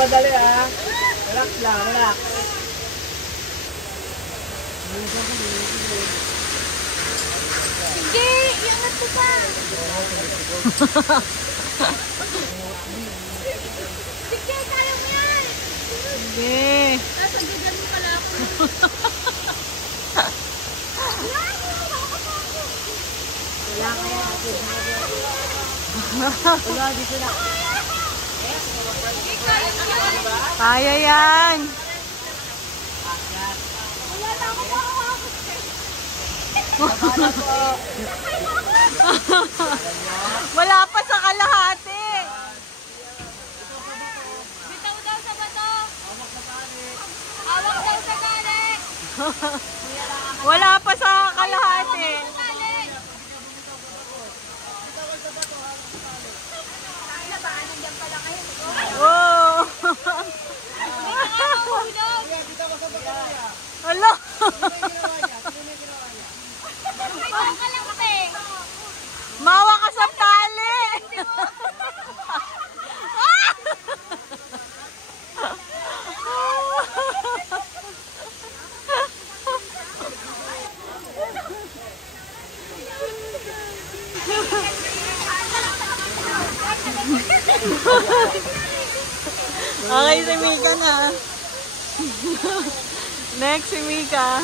madali ah. Relax lang, relax. Sige, iangat ko pa. Sige, kaya mo yan. Sige. Nasagdagan mo pala ako. Wala kaya. Wala, dito na. Kaya yan. Wala na ako makakakot. Wala pa sa kalahati. Bitaw daw sa bato. Awak daw sa tali. Wala pa sa kalahati. Tali. Ay, ba? Nandiyan pala kayo. Oh. Hindi ka nga mahulog. Hala. Bitaw ka lang kasi. Mawa ka sa tali. Okay, si Mika na. Next, si Mika.